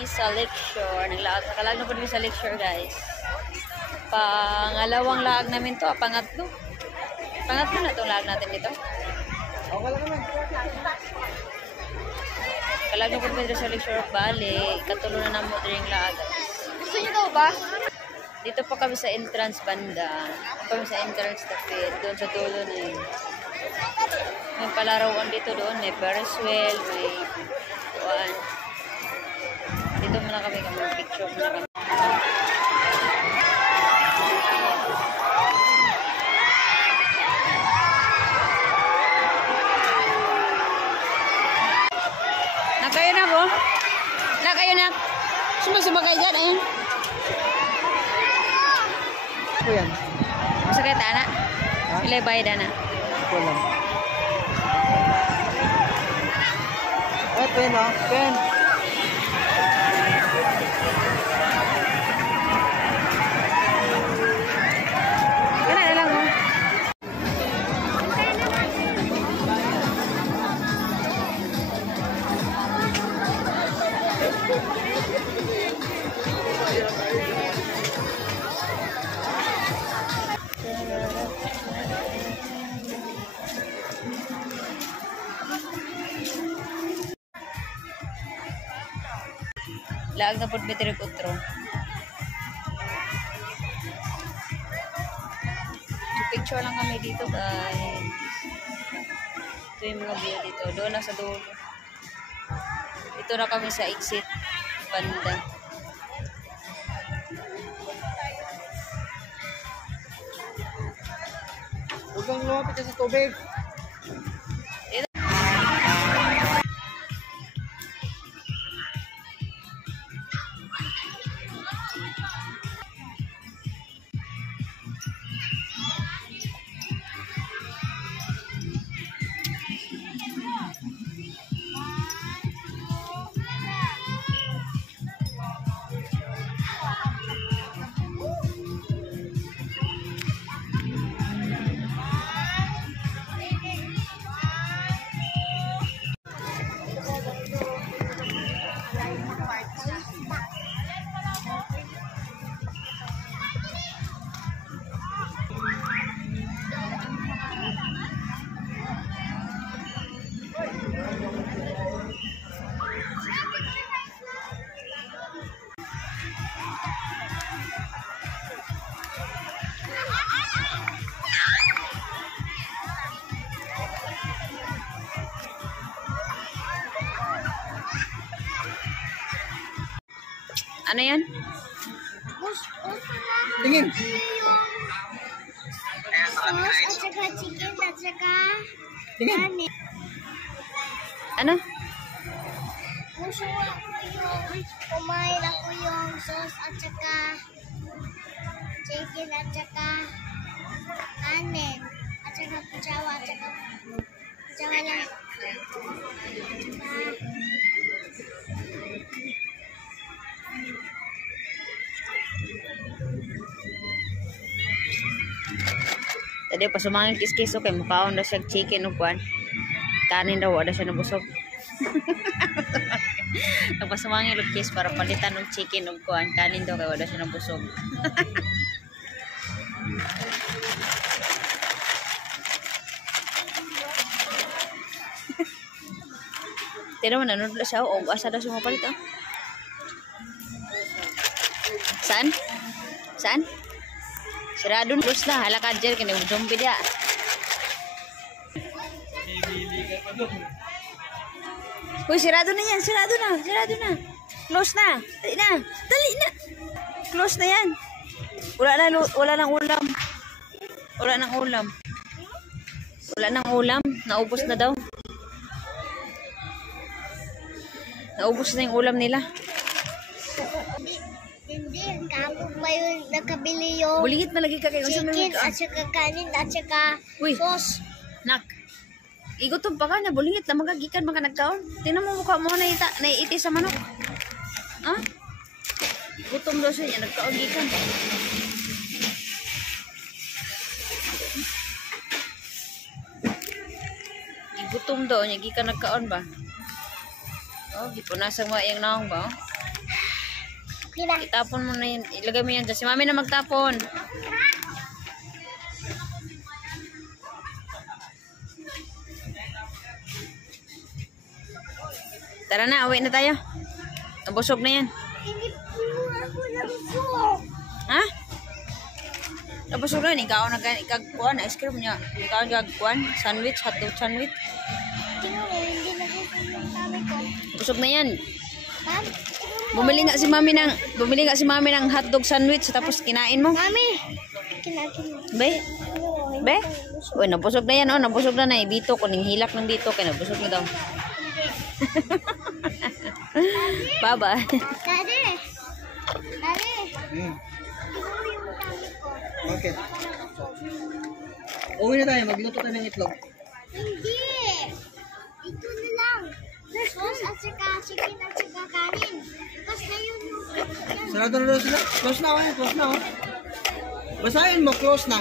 kami sa lecture. Nakalag na po kami sa lecture, guys. Pangalawang lag namin to. Pangatlo. Pangatlo na itong lag natin dito. Okay lang naman. Kalag na po kami sa lecture. Bali, katulo na namin ito yung lag. Gusto niyo daw ba? Dito pa kami sa entrance banda. Kami sa entrance tapit. Doon sa dulo na yun. May palarawan dito doon. May Ferris wheel. May tuwan. Dito muna kami picture muna kami. Nakayo na po? Nakayo na? Sumasabagay dyan, ayun. Ito yan. Masakit, anak? Pilay bayad, anak? Ito lang. Ay, pen ah. Pen. Kaya na lang, oh. Laag na po bitire kutro. Picture lang kami dito, guys. Ito yung mga view dito. Doon na sa dulo. Ito na kami sa exit banda. Huwag kang lumapit ka sa tubig. Ano yan? Tingin. Sauce at saka chicken at saka Tingin. Ano? gusto ko yung kumain ako yung sauce at saka chicken at saka kanin at saka putsawa at saka putsawa lang. Tadi pa sumangin kis-kis okay, mukhaon na siya chicken o kuan. Kanin daw, wala siya nabusog. Nagpasumangin og kis para palitan ng chicken o kuan. Kanin daw, kaya wala siya nabusog. Tira mo, nanood na siya. O, asa daw siya mapalit, oh. Saan? Saan? Sirado na. Close na. Halakad dyan. Kaya zombie dia. Uy, sirado na yan. Sirado na. Sirado na. Close na. Dali na. Dali na. Close na yan. Wala nang ulam. Wala nang ulam. Wala nang ulam. Naubos na daw. Naubos na yung ulam nila. Hindi, kapag ba yung nakabili yung Buligit na lagi ka kayo. chicken at saka kanin at saka Uy. sauce. Nak. Igutom pa ka niya. Buligit na magagikan mga nagkaon. Tingnan mo mukha mo naiiti sa manok. Ha? Gutom daw siya niya. Nagkaon gikan. Gutom daw niya. Gikan nagkaon ba? Oh, gipunasang maayang naong ba? Oh? Diba? Itapon mo na yun. Ilagay mo yan dyan. Si mami na magtapon. Tara na, uwi na tayo. Nabusog na yan. Hindi po ako nabusog. Ha? Nabusog na yan. Ikaw nagkagkuhan. Ice cream niya. Ikaw nagkagkuhan. Sandwich, hotdog sandwich. Hindi nabusog yung tummy ko. Busog na yan. Ma'am? Bumili nga si mami ng hotdog sandwich tapos kinain mo. Mami! Kinakin mo. Be? Be? Uy, nabusog na yan, oh. Nabusog na na. Dito, kuning hilak ng dito. Kaya nabusog na daw. Bye-bye. Daddy! Daddy! Hmm. Ito yung tummy ko. Okay. Uwi na tayo. Magluto tayo ng itlog. Hindi! Ito na lang. Sauce at saka chicken at saka kanin. Tapos na yun yung chicken. Sarado na daw sila. Close na, oh. Close na, oh. Basahin mo, close na.